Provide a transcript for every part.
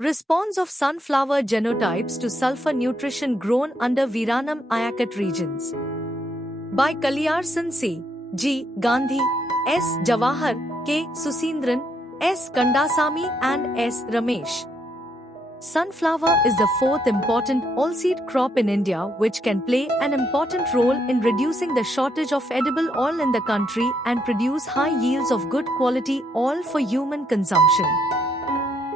Response of sunflower genotypes to sulfur nutrition grown under Viranam Ayakat regions. By Kaliyarsan C. G. Gandhi, S. Jawahar, K. Susindran, S. Kandasamy and S. Ramesh. Sunflower is the fourth important oilseed crop in India, which can play an important role in reducing the shortage of edible oil in the country and produce high yields of good quality oil for human consumption.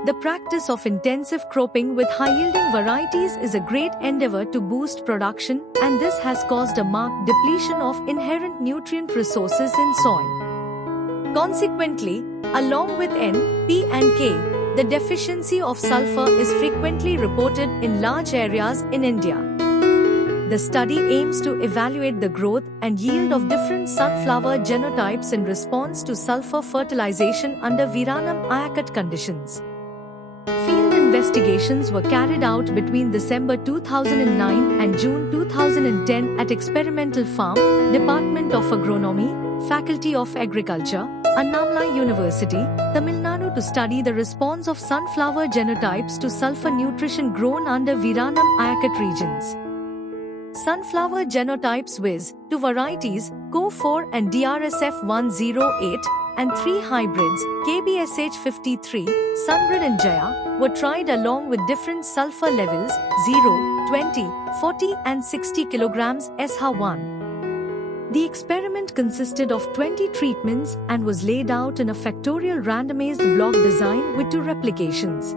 The practice of intensive cropping with high-yielding varieties is a great endeavor to boost production, and this has caused a marked depletion of inherent nutrient resources in soil. Consequently, along with N, P and K, the deficiency of sulfur is frequently reported in large areas in India. The study aims to evaluate the growth and yield of different sunflower genotypes in response to sulfur fertilization under Viranam Ayakat conditions. Field investigations were carried out between December 2009 and June 2010 at Experimental Farm, Department of Agronomy, Faculty of Agriculture, Annamalai University, Tamil Nadu to study the response of sunflower genotypes to sulfur nutrition grown under Viranam Ayakat regions. Sunflower genotypes with 2 varieties, CO4 and DRSF 108, and 3 hybrids, KBSH53, Sunbird and Jaya, were tried along with different sulfur levels 0, 20, 40 and 60 kg SH1. The experiment consisted of 20 treatments and was laid out in a factorial randomized block design with 2 replications.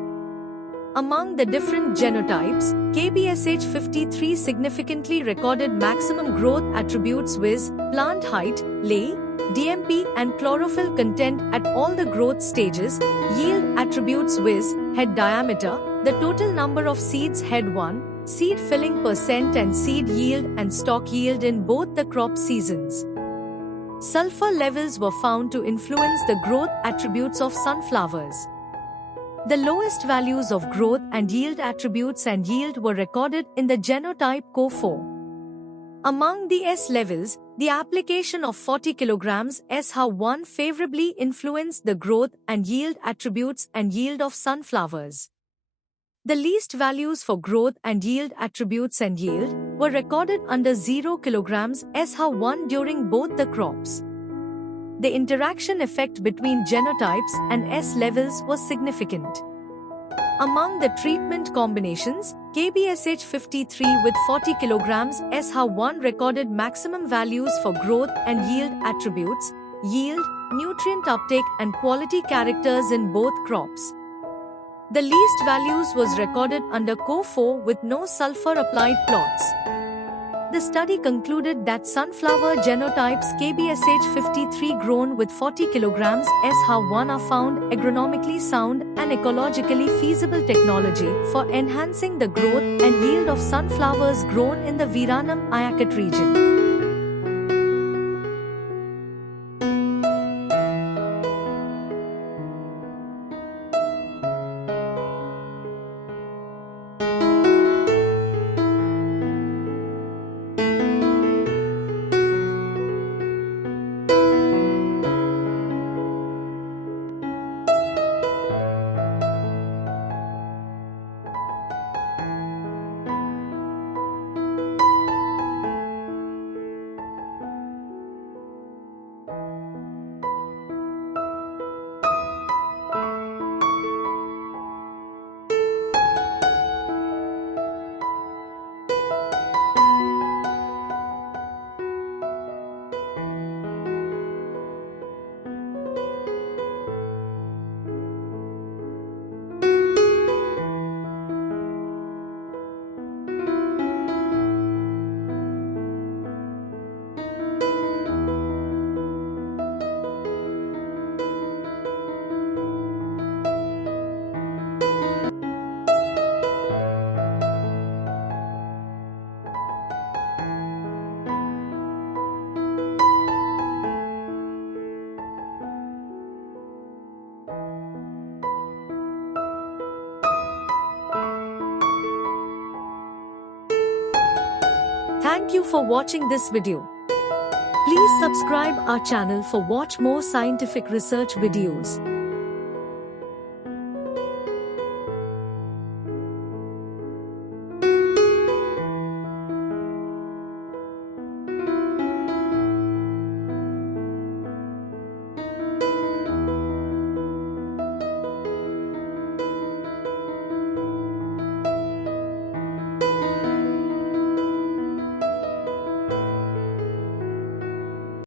Among the different genotypes, KBSH53 significantly recorded maximum growth attributes with plant height, lay, DMP and chlorophyll content at all the growth stages, yield attributes with head diameter, the total number of seeds head 1, seed filling percent and seed yield and stalk yield in both the crop seasons. Sulfur levels were found to influence the growth attributes of sunflowers. The lowest values of growth and yield attributes and yield were recorded in the genotype CO4. Among the S levels, the application of 40 kg SH1 favorably influenced the growth and yield attributes and yield of sunflowers. The least values for growth and yield attributes and yield were recorded under 0 kg SH1 during both the crops. The interaction effect between genotypes and S levels was significant. Among the treatment combinations, KBSH53 with 40 kg SH1 recorded maximum values for growth and yield attributes, yield, nutrient uptake and quality characters in both crops. The least values was recorded under CO4 with no sulfur applied plots. The study concluded that sunflower genotypes KBSH53 grown with 40 kg SH1 are found agronomically sound and ecologically feasible technology for enhancing the growth and yield of sunflowers grown in the Viranam Ayakat region. Thank you for watching this video. Please subscribe our channel for watch more scientific research videos.